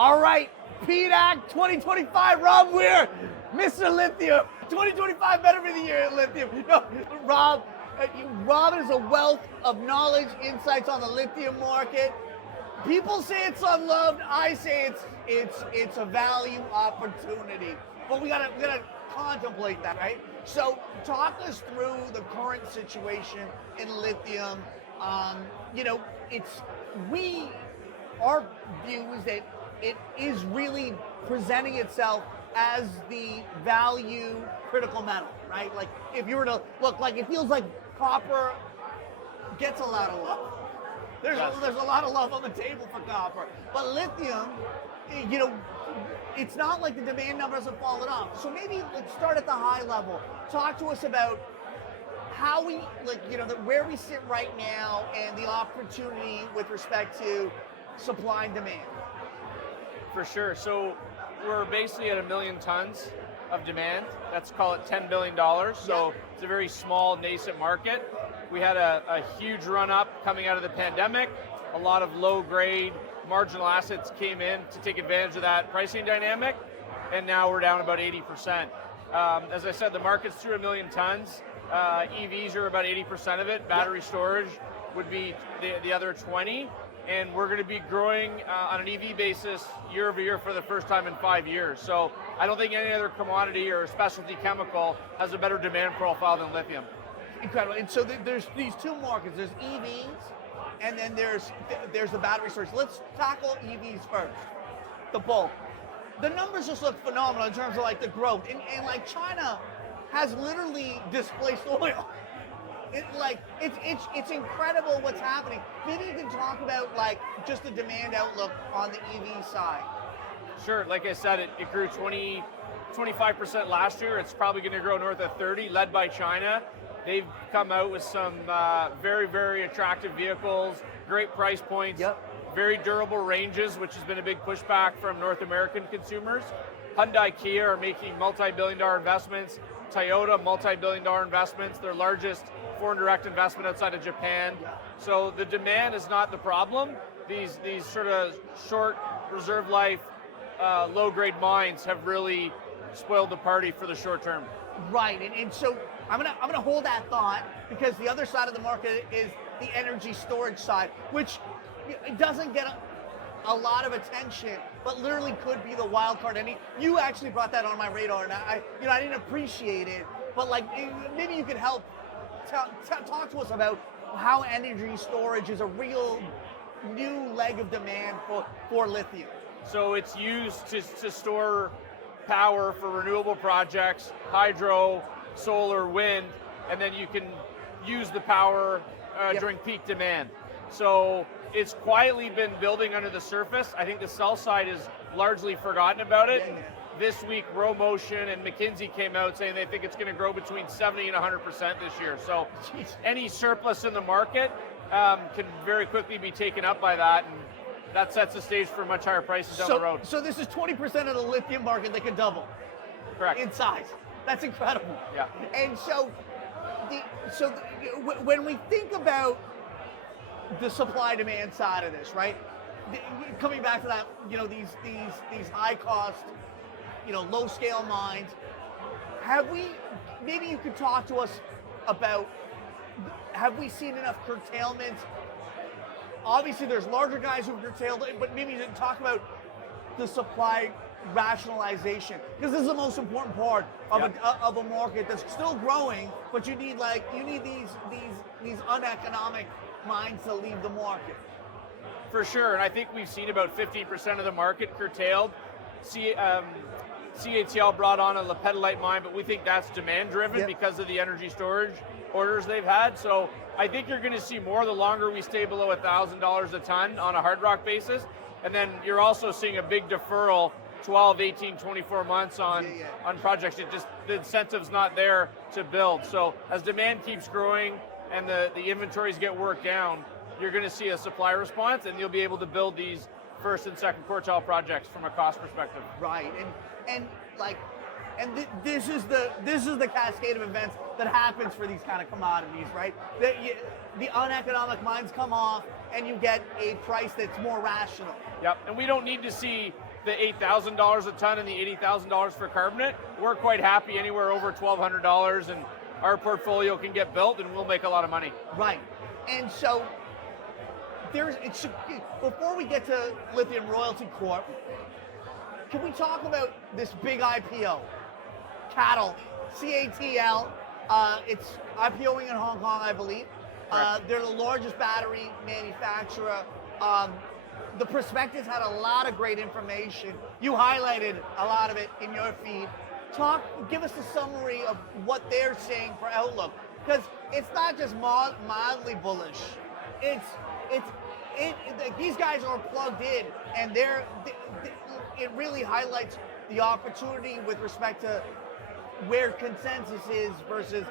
All right, PDAC 2025, Rob Weir, Mr. Lithium. 2025 better be the year at Lithium. No, Rob is a wealth of knowledge, insights on the lithium market. People say it's unloved. I say it's a value opportunity. But we gotta contemplate that, right? So talk us through the current situation in lithium. Our view is that it is really presenting itself as the value critical metal, right? Like if you were to look, like it feels like copper gets a lot of love. There's a lot of love on the table for copper, but lithium, it's not like the demand numbers have fallen off. So maybe let's start at the high level. Talk to us about how we, where we sit right now and the opportunity with respect to supply and demand. For sure. So we're basically at 1 million tons of demand. Let's call it $10 billion. So it's a very small nascent market. We had a huge run up coming out of the pandemic. A lot of low grade marginal assets came in to take advantage of that pricing dynamic. And now we're down about 80%. As I said, the market's through 1 million tons. EVs are about 80% of it. Battery storage would be the other 20. And we're going to be growing on an EV basis year over year for the first time in 5 years. So I don't think any other commodity or specialty chemical has a better demand profile than lithium. Incredible. And so there's these two markets. There's EVs, and then there's the battery storage. Let's tackle EVs first. The bulk. The numbers just look phenomenal in terms of like the growth. And like China has literally displaced oil. It's incredible what's happening. Maybe you can talk about like just the demand outlook on the EV side. Sure. Like I said, it grew 25% last year. It's probably going to grow north of 30, led by China. They've come out with some very, very attractive vehicles, great price points, very durable ranges, which has been a big pushback from North American consumers. Hyundai, Kia are making multi-billion-dollar investments. Toyota, multi-billion-dollar investments. Their largest foreign direct investment outside of Japan. So the demand is not the problem. These sort of short reserve life, low grade mines have really spoiled the party for the short term. Right, and so I'm gonna hold that thought, because the other side of the market is the energy storage side, which it doesn't get a lot of attention, but literally could be the wild card. And you actually brought that on my radar, and I didn't appreciate it, but like maybe you could help talk to us about how energy storage is a real new leg of demand for lithium. So it's used to store power for renewable projects, hydro, solar, wind, and then you can use the power during peak demand. So it's quietly been building under the surface. I think the sell side is largely forgotten about it. This week, RowMotion and McKinsey came out saying they think it's going to grow between 70 and 100% this year. So any surplus in the market can very quickly be taken up by that, and that sets the stage for much higher prices down the road. So this is 20% of the lithium market that could double. Correct. In size. That's incredible. Yeah. And when we think about the supply-demand side of this, right? Coming back to that, these high-cost, low-scale mines. Maybe you could talk to us about, have we seen enough curtailments? Obviously, there's larger guys who've curtailed it, but maybe you can talk about the supply rationalization, because this is the most important part of a market that's still growing, but you need these uneconomic mines to leave the market. For sure, and I think we've seen about 15% of the market curtailed. CATL brought on a lepidolite mine, but we think that's demand driven because of the energy storage orders they've had. So I think you're going to see more the longer we stay below $1,000 a ton on a hard rock basis. And then you're also seeing a big deferral, 12, 18, 24 months on projects. The incentive's not there to build. So as demand keeps growing and the inventories get worked down, you're going to see a supply response, and you'll be able to build these first and second quartile projects from a cost perspective. Right, and this is the cascade of events that happens for these kind of commodities, right? The uneconomic mines come off, and you get a price that's more rational. Yep, and we don't need to see the $8,000 a ton and the $80,000 for carbonate, we're quite happy anywhere over $1,200, and our portfolio can get built and we'll make a lot of money. Right. And so before we get to Lithium Royalty Corp, can we talk about this big IPO? CATL, CATL. It's IPOing in Hong Kong, I believe. They're the largest battery manufacturer. The prospectus had a lot of great information. You highlighted a lot of it in your feed. Give us a summary of what they're saying for outlook, because it's not just mildly bullish. These guys are plugged in, and it really highlights the opportunity with respect to where consensus is versus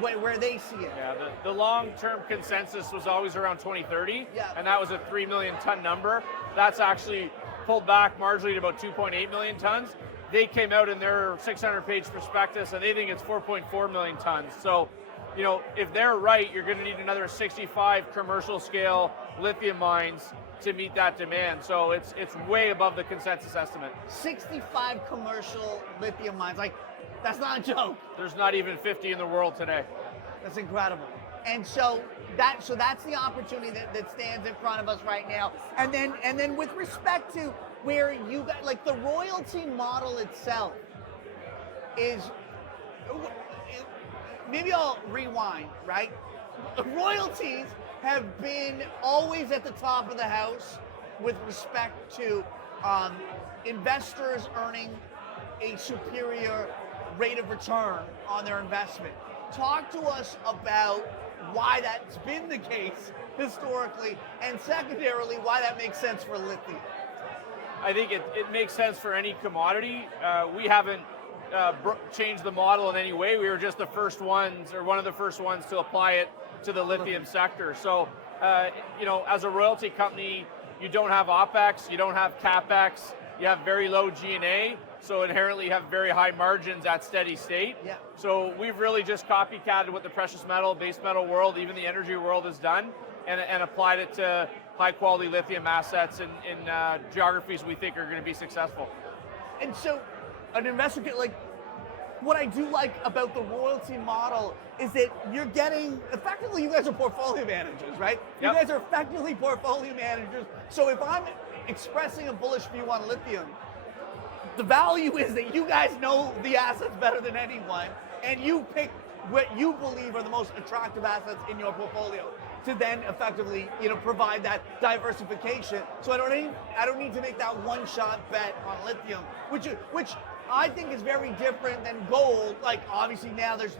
where they see it. Yeah, the long-term consensus was always around 2030, and that was a 3 million ton number. That's actually pulled back marginally to about 2.8 million tons. They came out in their 600-page prospectus, and they think it's 4.4 million tons. So, you know, if they're right, you're going to need another 65 commercial-scale lithium mines to meet that demand. So it's way above the consensus estimate. 65 commercial lithium mines, like, that's not a joke. There's not even 50 in the world today. That's incredible. And so that's the opportunity that stands in front of us right now. And then with respect to where you got, like, the royalty model itself is, maybe I'll rewind, right? Royalties have been always at the top of the house with respect to investors earning a superior rate of return on their investment. Talk to us about why that's been the case historically, and secondarily, why that makes sense for lithium. I think it makes sense for any commodity. We haven't changed the model in any way. We were just the first ones, or one of the first ones, to apply it to the lithium sector. So, you know, as a royalty company, you don't have OPEX, you don't have CAPEX, you have very low G&A, so inherently you have very high margins at steady state. Yeah. So we've really just copycatted what the precious metal, base metal world, even the energy world has done, and applied it to high quality lithium assets in geographies we think are going to be successful. And so an investor what I do like about the royalty model is that you're getting, effectively, you guys are portfolio managers, right? Yep. You guys are effectively portfolio managers. So if I'm expressing a bullish view on lithium, the value is that you guys know the assets better than anyone, and you pick what you believe are the most attractive assets in your portfolio to then effectively, you know, provide that diversification. So I don't need to make that one-shot bet on lithium, which I think is very different than gold. Like, obviously now there's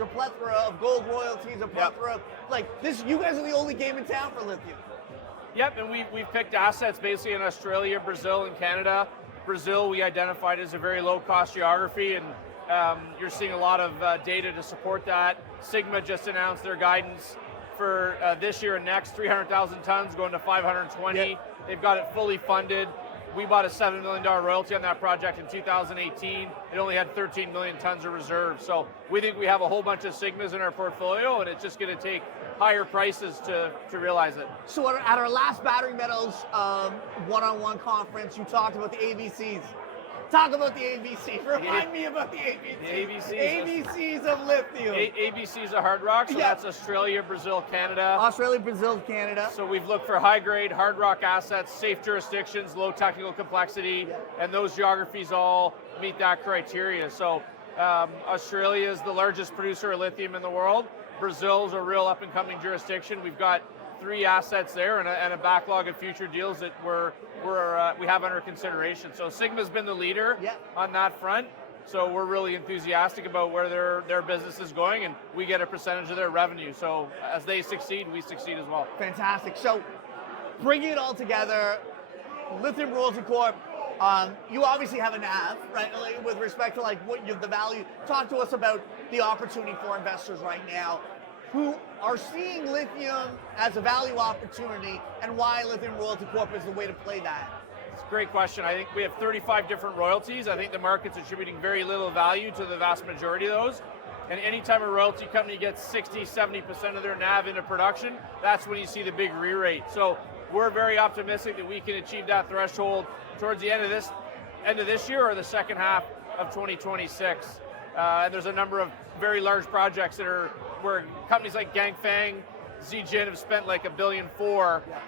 a plethora of gold royalties, a plethora of, like, this. You guys are the only game in town for lithium. Yep, and we've picked assets basically in Australia, Brazil, and Canada. Brazil we identified as a very low-cost geography, and you're seeing a lot of data to support that. Sigma just announced their guidance for this year and next, 300,000 tons going to 520. Yep. They've got it fully funded. We bought a $7 million royalty on that project in 2018. It only had 13 million tons of reserves. So we think we have a whole bunch of Sigmas in our portfolio, and it's just going to take higher prices to realize it. So at our last Battery Metals one-on-one conference, you talked about the ABCs. Talk about the ABCs. Remind me about the ABCs. The ABCs of lithium. ABCs of hard rock, so that's Australia, Brazil, Canada. Australia, Brazil, Canada. So we've looked for high-grade hard rock assets, safe jurisdictions, low technical complexity, and those geographies all meet that criteria. So Australia is the largest producer of lithium in the world. Brazil is a real up-and-coming jurisdiction. We've got 3 assets there and a backlog of future deals that we have under consideration. So Sigma's been the leader on that front. So we're really enthusiastic about where their business is going, and we get a percentage of their revenue. So as they succeed, we succeed as well. Fantastic. So bringing it all together, Lithium Royalty Corp, you obviously have a NAV, right? Like, with respect to the value. Talk to us about the opportunity for investors right now who are seeing lithium as a value opportunity, and why Lithium Royalty Corp is the way to play that. It's a great question. I think we have 35 different royalties. I think the market's attributing very little value to the vast majority of those. And anytime a royalty company gets 60, 70% of their NAV into production, that's when you see the big re-rate. So we're very optimistic that we can achieve that threshold towards the end of this end of this year or the second half of 2026. And there's a number of very large projects that are where companies like Ganfeng, Zijin have spent like $1.4 billion,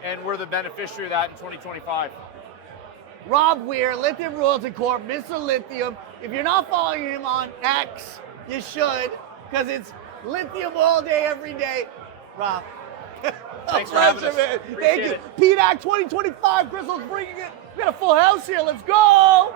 and we're the beneficiary of that in 2025. Rob Weir, Lithium Royalty Corp, Mr. Lithium. If you're not following him on X, you should, because it's lithium all day, every day. Rob. Thanks for having us. Man. Appreciate Thank you. it. PDAC 2025, Crystal's bringing it. We got a full house here. Let's go.